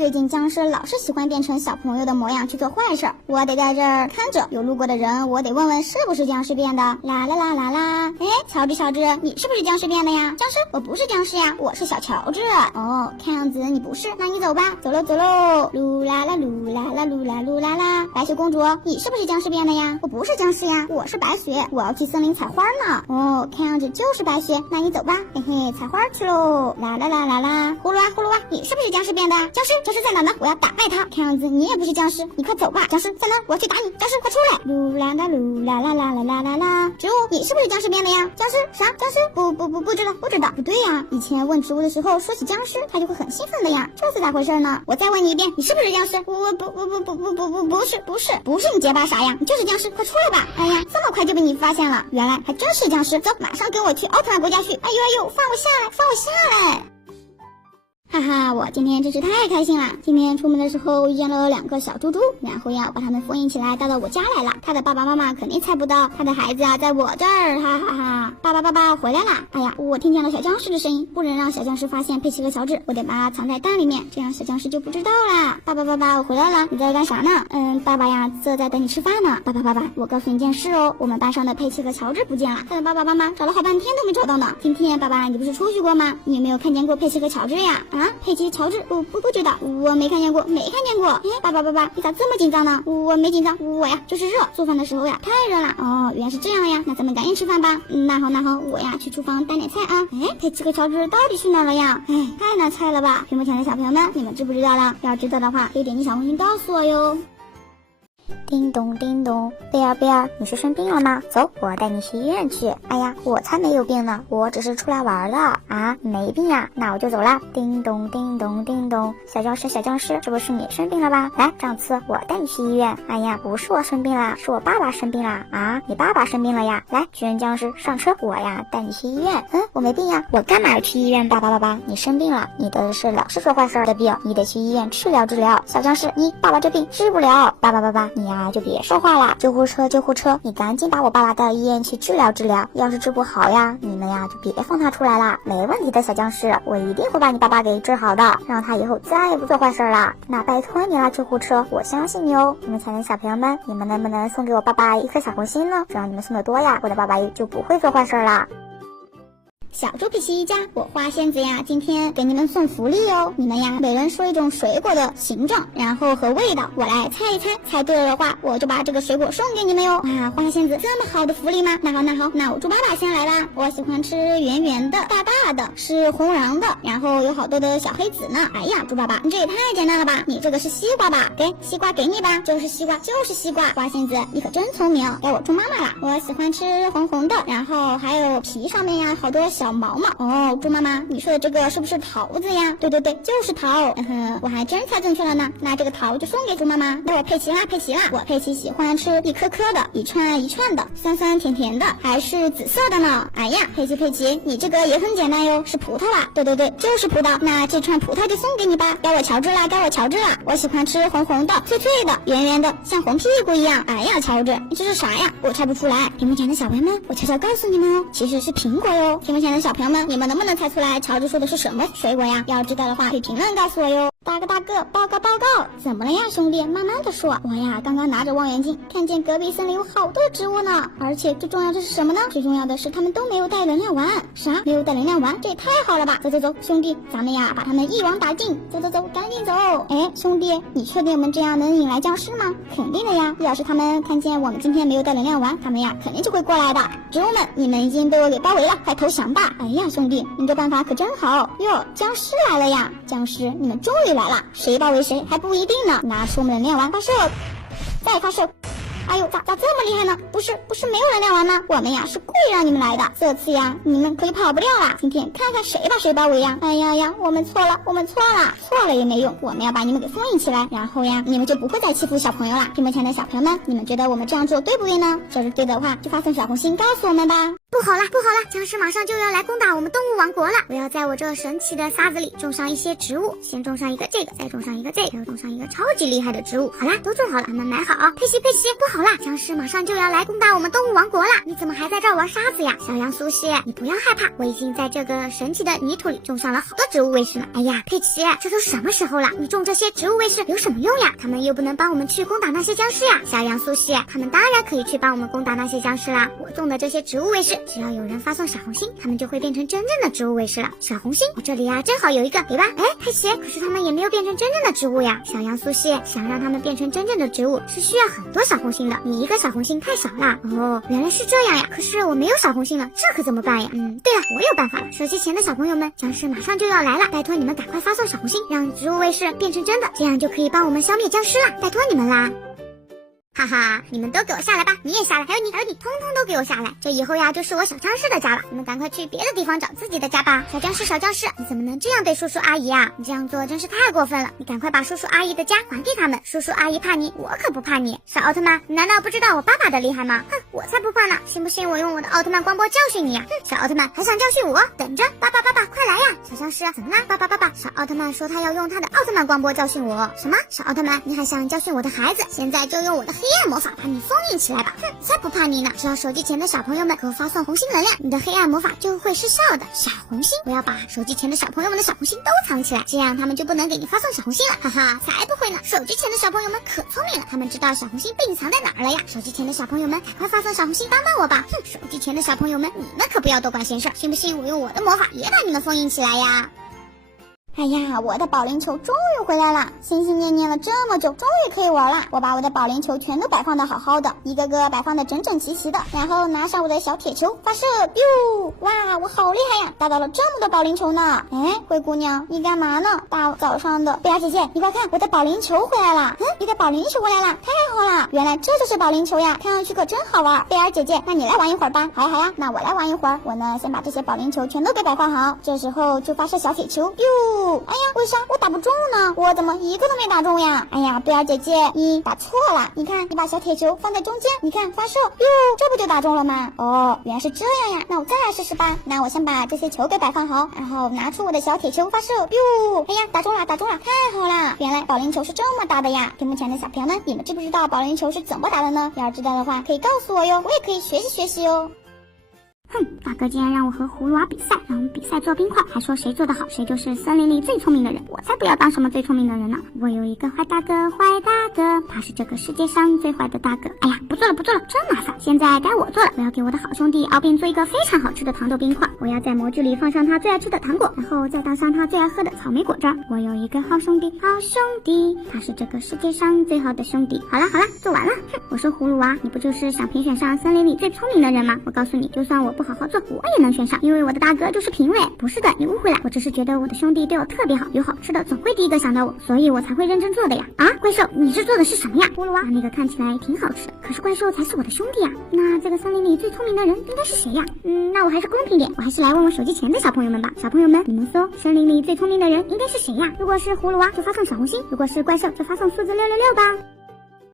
最近僵尸老是喜欢变成小朋友的模样去做坏事，我得在这儿看着，有路过的人我得问问是不是僵尸变的。啦啦啦啦啦！哎，乔治，你是不是僵尸变的呀？僵尸？我不是僵尸呀，我是小乔治。哦，看样子你不是，那你走吧，走喽。噜啦啦噜啦啦噜啦噜啦啦！白雪公主，你是不是僵尸变的呀？我不是僵尸呀，我是白雪，我要去森林采花呢。哦，看样子就是白雪，那你走吧，嘿嘿，采花去喽。啦啦啦啦啦！呼噜啊，你是不是僵尸变的？僵尸在哪呢？我要打败他。看样子你也不是僵尸，你快走吧。僵尸在哪？我要去打你。僵尸快出来！噜啦啦噜啦啦啦啦啦啦啦！植物，你是不是僵尸变的呀？僵尸？啥？僵尸？不知道。不对呀，以前问植物的时候说起僵尸，他就会很兴奋的呀。这是咋回事呢？我再问你一遍，你是不是僵尸？不是，你结巴啥呀？你就是僵尸，快出来吧！哎呀，这么快就被你发现了，原来还真是僵尸。走，马上跟我去奥特曼国家去！哎呦，放我下来！哈哈，我今天真是太开心了！今天出门的时候遇见了2个小猪猪，然后呀把他们封印起来带到我家来了。他的爸爸妈妈肯定猜不到他的孩子啊在我这儿，哈哈哈！爸爸回来啦！哎呀，我听见了小僵尸的声音，不能让小僵尸发现佩奇和乔治，我得把它藏在蛋里面，这样小僵尸就不知道啦。爸爸，我回来了，你在干啥呢？爸爸呀，这在等你吃饭呢。爸爸，我告诉你件事哦，我们班上的佩奇和乔治不见了，他的爸爸妈妈找了好半天都没找到呢。今天爸爸你不是出去过吗？你有没有看见过佩奇和乔治呀？佩奇、乔治，不知道，我没看见过。哎，爸爸，你咋这么紧张呢？我没紧张，我呀就是热，做饭的时候呀太热了。哦，原来是这样呀，那咱们赶紧吃饭吧。那好，我呀去厨房担点菜啊。哎，佩奇和乔治到底去哪了呀？哎，太难猜了吧？屏幕前的小朋友们，你们知不知道了？要知道的话，可以点击小红心告诉我哟。叮咚，贝尔，你是生病了吗？走，我带你去医院去。哎呀，我才没有病呢，我只是出来玩了啊，没病呀，那我就走了。叮咚，小僵尸，这不是你生病了吧？来，这次我带你去医院。哎呀，不是我生病啦，是我爸爸生病啦。啊，你爸爸生病了呀？来，巨人僵尸上车，我呀带你去医院。我没病呀，我干嘛要去医院？爸爸，你生病了，你得的是老是做坏事的病，你得去医院治疗。小僵尸，你爸爸这病治不了。爸爸，你呀就别说话了。救护车，你赶紧把我爸爸带到医院去治疗。要是治不好呀，你们呀就别放他出来了。没问题的，小僵尸，我一定会把你爸爸给治好的，让他以后再也不做坏事了。那拜托你了，救护车，我相信你哦。你们亲爱的小朋友们，你们能不能送给我爸爸1颗小红心呢？只要你们送的多呀，我的爸爸就不会做坏事了。小猪皮奇一家，我花仙子呀，今天给你们送福利哦！你们呀，每人说一种水果的形状，然后和味道，我来猜一猜，猜对了的话，我就把这个水果送给你们哟！哇，花仙子这么好的福利吗？那好，那我猪爸爸先来啦！我喜欢吃圆圆的、大大的，是红瓤的，然后有好多的小黑籽呢。哎呀，猪爸爸，你这也太简单了吧？你这个是西瓜吧？给西瓜给你吧，就是西瓜。花仙子，你可真聪明，该我猪妈妈了。我喜欢吃红红的，然后还有皮上面呀，好多小毛毛。哦，猪妈妈，你说的这个是不是桃子呀？对，就是桃。我还真猜正确了呢。那这个桃就送给猪妈妈。那我佩奇啦，我佩奇喜欢吃一颗颗的，一串一串的，酸酸甜甜的，还是紫色的呢。哎呀，佩奇，你这个也很简单哟，是葡萄啊。对，就是葡萄。那这串葡萄就送给你吧。该我乔治啦。我喜欢吃红红的，脆脆的，圆圆的，像红屁股一样。哎呀，乔治，你这是啥呀？我猜不出来。屏幕前的小朋友们，我悄悄告诉你们哦，其实是苹果哟。屏幕前的小朋友们，你们能不能猜出来乔治说的是什么水果呀？要知道的话，可以评论告诉我哟。大个报告，怎么了呀，兄弟？慢慢的说。我呀，刚刚拿着望远镜，看见隔壁森林有好多植物呢，而且最重要的是什么呢？最重要的是他们都没有带能量丸。啥？没有带能量丸？这也太好了吧！走，兄弟，咱们呀把他们一网打尽。走，赶紧走。哎，兄弟，你确定我们这样能引来僵尸吗？肯定的呀，要是他们看见我们今天没有带能量丸，他们呀肯定就会过来的。植物们，你们已经被我给包围了，快投降吧！哎呀，兄弟，你这办法可真好哟！僵尸来了呀！僵尸，你们终于来了，谁包围谁还不一定呢。拿出我们的能量丸，发射，再发射。哎呦，咋这么厉害呢？不是没有能量丸吗？我们呀是故意让你们来的，这次呀你们可以跑不掉了。今天看看谁把谁包围呀！哎呀，我们错了，错了也没用，我们要把你们给封印起来，然后呀你们就不会再欺负小朋友了。屏幕前的小朋友们，你们觉得我们这样做对不对呢？要是对的话，就发送小红心告诉我们吧。不好了，僵尸马上就要来攻打我们动物王国了。我要在我这神奇的沙子里种上一些植物，先种上一个这个，再种上一个这个，再种上一个超级厉害的植物。好啦，都种好了，咱们买好。佩奇，不好好啦，僵尸马上就要来攻打我们动物王国啦！你怎么还在这儿玩沙子呀？小羊苏西，你不要害怕，我已经在这个神奇的泥土里种上了好多植物卫士呢。哎呀，佩奇，这都什么时候了？你种这些植物卫士有什么用呀？他们又不能帮我们去攻打那些僵尸呀。小羊苏西，他们当然可以去帮我们攻打那些僵尸啦。我种的这些植物卫士，只要有人发送小红心，他们就会变成真正的植物卫士了。小红心，我这里呀正好有一个，给吧？哎，佩奇，可是他们也没有变成真正的植物呀。小羊苏西，想让他们变成真正的植物是需要很多小红心的，你一个小红心太少啦。哦，原来是这样呀。可是我没有小红心了，这可怎么办呀？对了，我有办法了。手机前的小朋友们，僵尸马上就要来了，拜托你们赶快发送小红心，让植物卫士变成真的，这样就可以帮我们消灭僵尸了，拜托你们啦。哈哈，你们都给我下来吧！你也下来，还有你，通通都给我下来！这以后呀，就是我小僵尸的家了。你们赶快去别的地方找自己的家吧。小僵尸，你怎么能这样对叔叔阿姨啊？你这样做真是太过分了！你赶快把叔叔阿姨的家还给他们。叔叔阿姨怕你，我可不怕你。小奥特曼，你难道不知道我爸爸的厉害吗？哼，我才不怕呢！信不信我用我的奥特曼光波教训你呀？哼，小奥特曼还想教训我？等着，爸爸，快来呀！小僵尸，怎么啦？爸爸，小奥特曼说他要用他的奥特曼光波教训我。什么？小奥特曼，你还想教训我的孩子？现在就用我的黑暗魔法把你封印起来吧！哼，才不怕你呢！只要手机前的小朋友们给我发送红心能量，你的黑暗魔法就会失效的。小红心，我要把手机前的小朋友们的小红心都藏起来，这样他们就不能给你发送小红心了。哈哈，才不会呢！手机前的小朋友们可聪明了，他们知道小红心被隐藏在哪儿了呀！手机前的小朋友们，赶快发送小红心帮帮我吧！哼，手机前的小朋友们，你们可不要多管闲事，信不信我用我的魔法也把你们封印起来呀？哎呀，我的保龄球终于回来了！心心念念了这么久，终于可以玩了。我把我的保龄球全都摆放的好好的，一个个摆放的整整齐齐的，然后拿上我的小铁球发射，biu！哇，我好厉害呀，打到了这么多保龄球呢！哎，灰姑娘，你干嘛呢？大早上的，贝尔姐姐，你快看，我的保龄球回来了！你的保龄球回来了，太好了！原来这就是保龄球呀，看上去可真好玩。贝尔姐姐，那你来玩一会儿吧。好呀，那我来玩一会儿。我呢，先把这些保龄球全都给摆放好，这时候就发射小铁球，biu！哎呀，为啥我打不中呢？我怎么一个都没打中呀？哎呀，贝尔姐姐，你打错了。你看，你把小铁球放在中间，你看发射，哟，这不就打中了吗？哦，原来是这样呀。那我再来试试吧。那我先把这些球给摆放好，然后拿出我的小铁球发射，哟，哎呀，打中了，太好了！原来保龄球是这么打的呀。屏幕前的小朋友们，你们知不知道保龄球是怎么打的呢？要知道的话，可以告诉我哟，我也可以学习哟。哼，大哥竟然让我和葫芦娃比赛，让我们比赛做冰块，还说谁做得好，谁就是森林里最聪明的人。我才不要当什么最聪明的人呢！我有一个坏大哥，他是这个世界上最坏的大哥。哎呀，不做了，真麻烦！现在该我做了，我要给我的好兄弟奥宾做一个非常好吃的糖豆冰块。我要在模具里放上他最爱吃的糖果，然后再倒上他最爱喝的草莓果汁。我有一个好兄弟，他是这个世界上最好的兄弟。好了，做完了。哼，我说葫芦娃，你不就是想评选上森林里最聪明的人吗？我告诉你，就算我不好好做，我也能选上，因为我的大哥就是评委。不是的，你误会了，我只是觉得我的兄弟对我特别好，有好吃的总会第一个想到我，所以我才会认真做的呀。啊，怪兽，你这做的是什么呀？葫芦娃，那个看起来挺好吃的，可是怪兽才是我的兄弟呀。那这个森林里最聪明的人应该是谁呀？那我还是公平点，我还是来问问手机前的小朋友们吧。小朋友们，你们说森林里最聪明的人应该是谁呀？如果是葫芦娃就发送小红心，如果是怪兽就发送数字666吧。